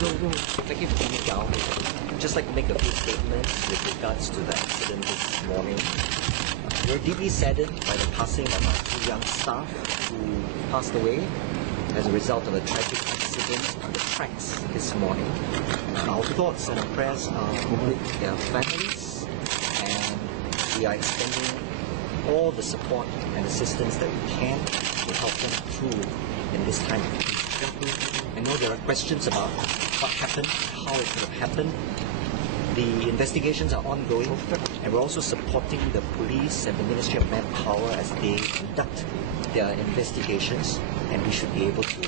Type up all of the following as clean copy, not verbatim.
Thank you for coming down. I'd just like to make a few statements with regards to the accident this morning. We're deeply saddened by the passing of our two young staff who passed away as a result of a tragic accident on the tracks this morning. Our thoughts and our prayers are with their families, and we are extending all the support and assistance that we can to help them through in this time of grief. I know there are questions about what happened, how it could have happened. The investigations are ongoing, and we're also supporting the police and the Ministry of Manpower as they conduct their investigations, and we should be able to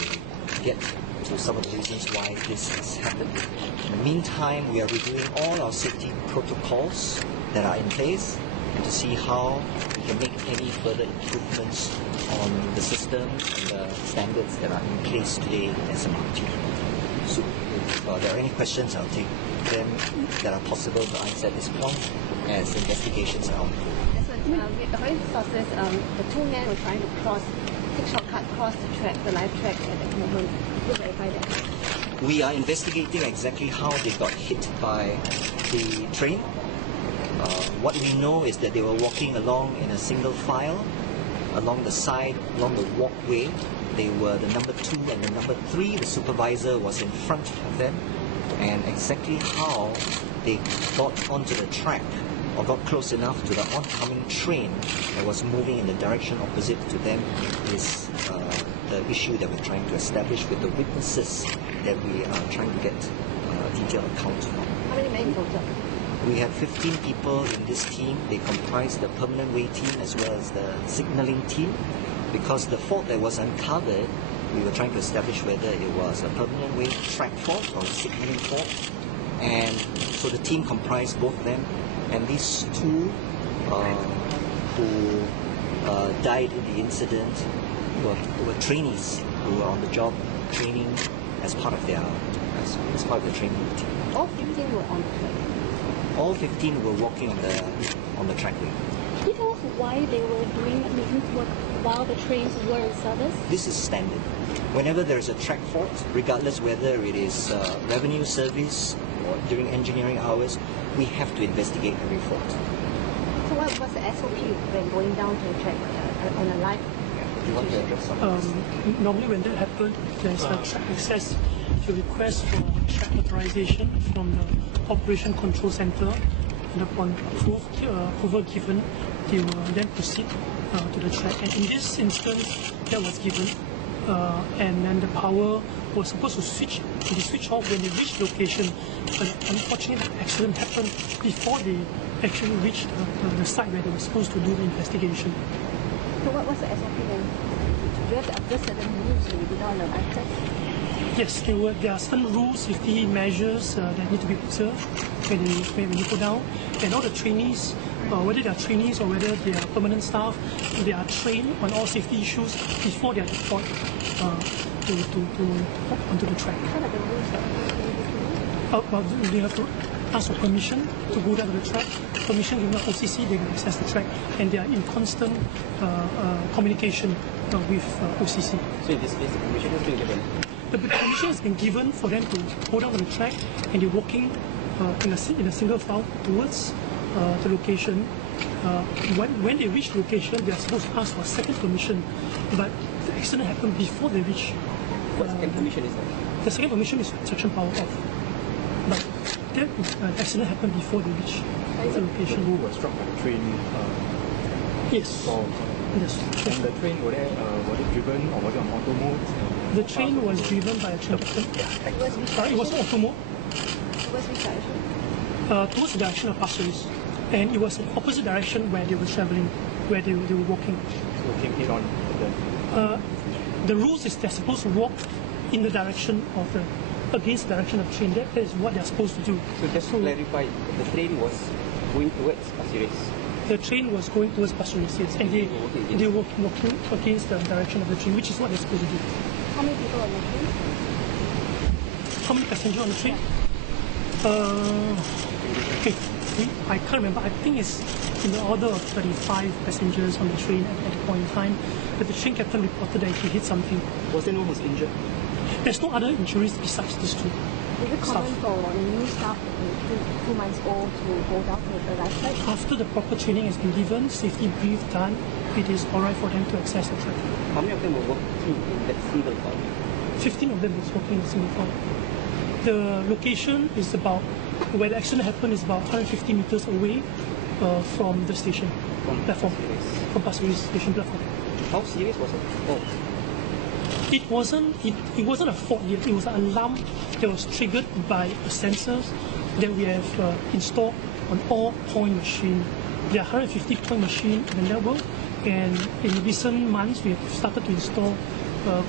get to some of the reasons why this has happened. In the meantime, we are reviewing all our safety protocols that are in place and to see how we can make any further improvements on the systems and the standards that are in place today in SMRT. So if there are any questions, I'll take them that are possible to answer at this point as investigations are ongoing. According to sources, the two men were trying to take shortcut across the track, the live track at that moment. Could you verify that? We are investigating exactly how they got hit by the train. What we know is that they were walking along in a single file, along the side, along the walkway. They were the number 2 and the number 3. The supervisor was in front of them, and exactly how they got onto the track or got close enough to the oncoming train that was moving in the direction opposite to them is the issue that we're trying to establish with the witnesses that we are trying to get detailed accounts from. How many men total? We have 15 people in this team. They comprise the permanent way team as well as the signalling team. Because the fault that was uncovered, we were trying to establish whether it was a permanent way track fault or a signalling fault. And so the team comprised both of them. And these two who died in the incident were trainees who were on the job training as part of their training routine. All 15 were on the track. All 15 were walking on the trackway. Can you tell us why they were doing maintenance work while the trains were in service? This is standard. Whenever there is a track fault, regardless whether it is revenue service or during engineering hours, we have to investigate every fault. So what was the SOP when going down to the track on a live? Do you want to address something? Normally when that happens, there's a track access. You request for track authorization from the Operation Control Center, and upon approval given, they will then proceed to the track. And in this instance, that was given, and then the power was supposed to be switched off when they reached the location. But unfortunately, the accident happened before they actually reached the site where they were supposed to do the investigation. So what was the SOP then? Do you have to observe certain rules when you go down the live track? Yes, there are certain rules, safety measures that need to be observed when you go down. And all the trainees, whether they are trainees or whether they are permanent staff, they are trained on all safety issues before they are deployed onto the track. What are the rules? They have to ask for permission to go down to the track. Permission given by OCC, they can access the track, and they are in constant communication with OCC. So in this case, the permission has been given? The permission has been given for them to go down on the track, and they're walking in a single file towards the location. When they reach the location, they are supposed to ask for a second permission, but the accident happened before they reach. What second permission is that? The second permission is traction power off, but that accident happened before they reach the location. Who was struck by the train? Yes. Yes. And the train, was it driven or was it on auto mode? The train was driven by a train captain. It was auto mode. Towards which direction? Towards the direction of Pasir Ris. And it was in opposite direction where they were traveling, where they were walking. So came head on them. The rules is they're supposed to walk in the direction of against the direction of the train. That is what they're supposed to do. So just to clarify, the train was going towards Pasir Ris. The train was going towards Pasir Ris, yes, and they were walking against the direction of the train, which is what they're supposed to do. How many people on the train? How many passengers on the train? Okay, I can't remember. I think it's in the order of 35 passengers on the train at that point in time. But the train captain reported that he hit something. Was there no one who was injured? There's no other injuries besides these two. Is it common for a new staff, 2 months old, to go down to the live track? After the proper training has been given, safety brief done, it is alright for them to access the track. How many of them were working in that single car? 15 of them is working in Singapore. The location is about, where the accident happened is about 150 meters away from the station platform, from Pasir Ris station platform. How serious was it? Oh, It wasn't a fault yet. It was an alarm that was triggered by a sensors that we have installed on all point machine. There are 150 point machine in the network, and in recent months we have started to install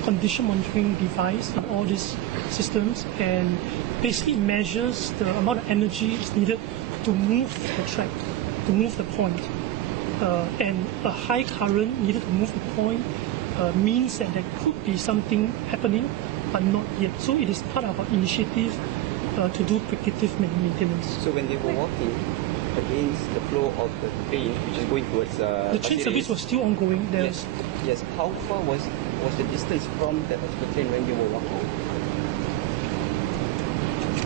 condition monitoring device in all these systems, and basically measures the amount of energy is needed to move the track, to move the point. And a high current needed to move the point means that there could be something happening, but not yet. So it is part of our initiative to do predictive maintenance. so when they were walking against the flow of the train, which is going towards The train service was still ongoing. Yes. Yes. How far was the distance from that particular train when they were walking?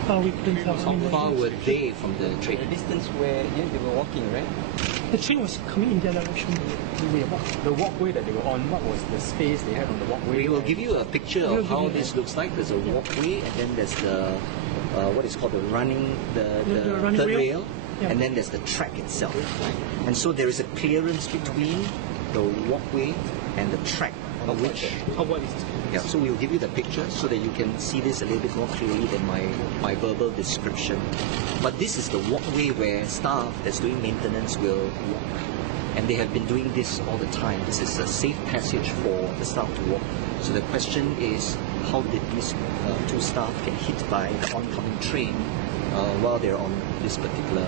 We couldn't tell. How far were they from the The train? distance where they were walking, right? The train was coming in their direction. The walkway that they were on, what was the space they had on the walkway? We will give you a picture We'll of give how you this that. looks like. There's a walkway, and then there's the what is called the running The running third rail. rail, Yeah. and then there's the track itself. And so there is a clearance between the walkway and the track on which. How wide is this? Yeah, so we'll give you the picture so that you can see this a little bit more clearly than my verbal description. But this is the walkway where staff that's doing maintenance will walk. And they have been doing this all the time. This is a safe passage for the staff to walk. So the question is, how did these two staff get hit by the oncoming train while they're on this particular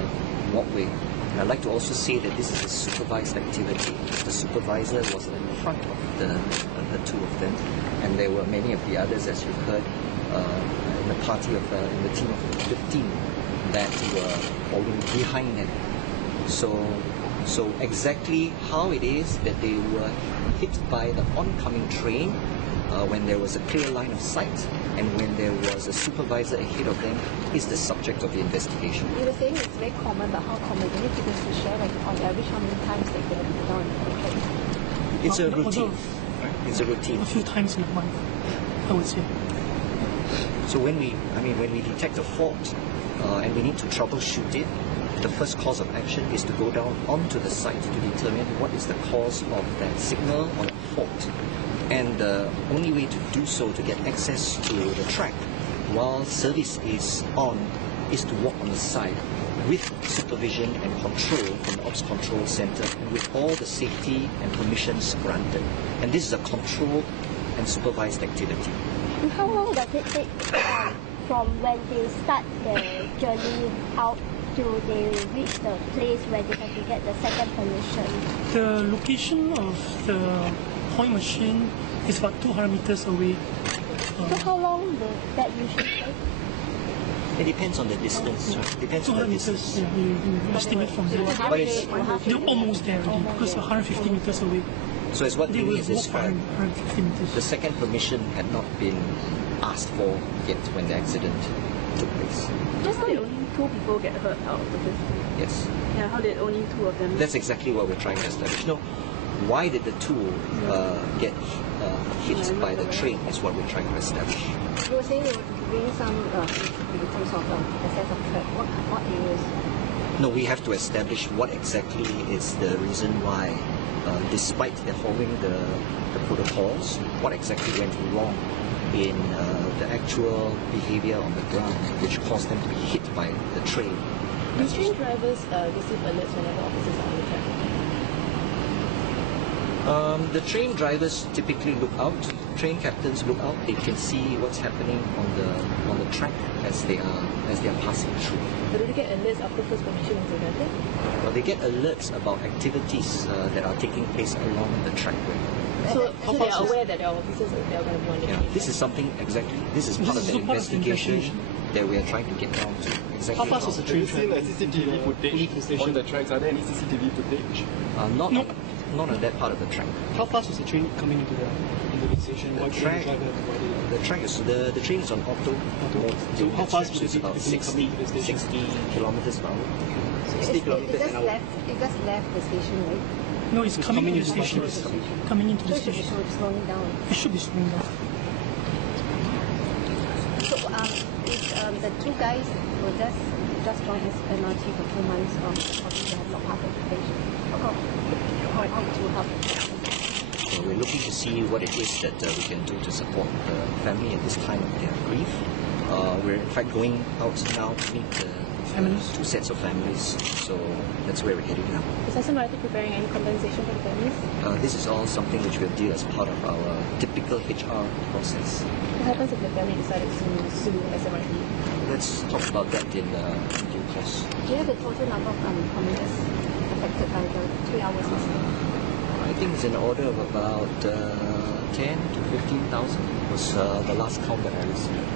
walkway? And I'd like to also say that this is a supervised activity. The supervisor was in front of the two of them, and there were many of the others, as you've heard, in the party of in the team of 15 that were following behind them. So exactly how it is that they were hit by the oncoming train when there was a clear line of sight and when there was a supervisor ahead of them is the subject of the investigation. You were saying it's very common, but how common? You need to share, like, on average, how many times they get down on the train? It's a Although- routine. It's a routine. A few times in a month, I would say. So when we detect a fault and we need to troubleshoot it, the first course of action is to go down onto the site to determine what is the cause of that signal or that fault. And the only way to do so, to get access to the track while service is on, is to walk on the side with supervision and control from the Ops Control Center with all the safety and permissions granted. And this is a controlled and supervised activity. And how long does it take from when they start the journey out to they reach the place where they have to get the second permission? The location of the point machine is about 200 meters away. So how long will that usually take? It depends on the distance. Depends on 200 the meters, distance. yeah, you estimate from there. But it's, They're almost there already because they're 150 meters away. so as what They Amy will has walk described, 150 meters. the second permission had not been asked for yet when the accident took place. Just how did only 2 people get hurt out of this? Yes. Yeah, how did only 2 of them? That's exactly what we're trying to establish. No, why did the two get hit by the train is what we're trying to establish. You were saying they were doing some in terms of access of track. What areas? No, we have to establish what exactly is the reason why, despite they're following the protocols, what exactly went wrong in the actual behavior on the ground, which caused them to be hit by the train. Do train drivers receive alerts whenever officers are on the track? The train drivers typically look out. Train captains look out. They can see what's happening on the track as they are passing through. So do they get alerts after first permission is granted? Well, they get alerts about activities that are taking place along the trackway. So they are aware that there are officers that are going to be on the Yeah, train. this is something exactly. This is part of the also part of the investigation investigation. that we are trying to get down to. Exactly. How fast was the train Have you seen track? like CCTV footage on the tracks? Are there any CCTV footage? Not on that part of the track. How fast was the train coming into the station? The Why couldn't track- the driver have avoided it? The train is on auto. So how fast It's about 60 kilometers per hour. 60 kilometers an hour. It just left the station, right? No, it's coming into the station. Coming into So the it should be station. slowing down. It should be slowing down. So the two guys were just joined SMRT for 2 months. Probably they have not passed the station. How to help? So we're looking to see what it is that we can do to support the family at this time of their grief. We're in fact going out now to meet the Families? two sets of families. So that's where we're heading now. Is SMRT preparing any compensation for the families? This is all something which we'll do as part of our typical HR process. What happens if the family decided to sue SMRT? Let's talk about that in due course. Do you have the total number of commuters affected by the 3 hours incident? I think it's in the order of about 10 to 15,000 was the last count that I received.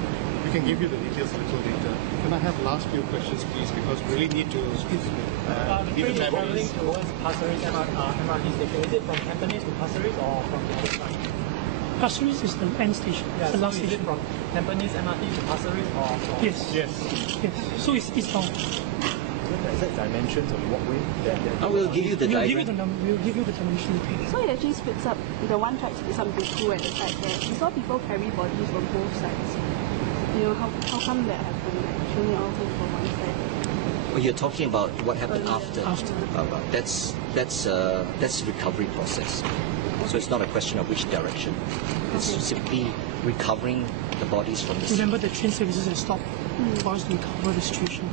We can give you the details a little later. Can I have last few questions, please? Because we really need to give train the is traveling families. towards Pasir Ris MRT station. Is it from Tampines to Pasir Ris or from the other side? Pasir Ris is the end station. Yeah, It's the so last is it station. from Tampines MRT to Pasir Ris or from... Yes. Yes. Yes. So it's eastbound. Exact dimensions of the walkway. I will give you the We'll give you diagram. we'll give you the dimension. So it actually splits up, the one track splits up into two at the side there. We saw people carry bodies from both sides. You know, how come that happened? Like, only all came from one side. Well, you're talking about what happened after. After. That's recovery process. So it's not a question of which direction. It's simply recovering the bodies from the scene. Remember, the train services have stopped for us to recover the situation.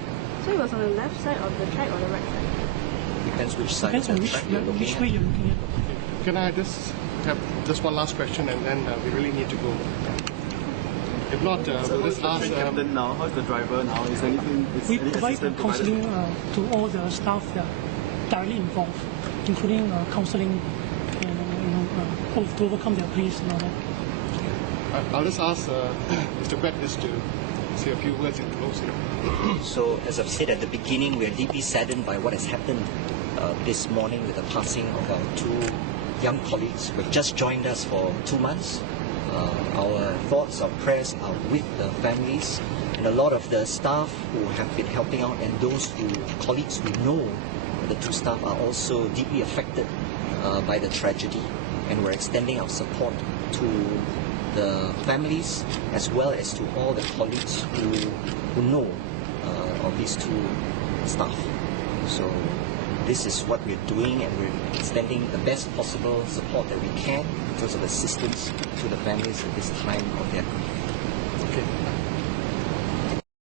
So it was on the left side of the track or the right side? Depends which side Depends of on the which, track you're looking which at. way you're looking at. Can I just have just one last question and then we really need to go. If not, we'll just ask... captain now? How's the driver now? Is anything... We provide counseling to all the staff that are directly involved, including counseling to overcome their grief and all that. I'll just ask Mr. Quet just to say a few words in closing. So, as I've said at the beginning, we're deeply saddened by what has happened this morning with the passing of our two young colleagues who have just joined us for 2 months. Our thoughts, our prayers are with the families and a lot of the staff who have been helping out, and those colleagues who know the two staff are also deeply affected by the tragedy, and we're extending our support to the families as well as to all the colleagues who know of these two staff. So this is what we're doing, and we're extending the best possible support that we can in terms of assistance to the families at this time of their grief.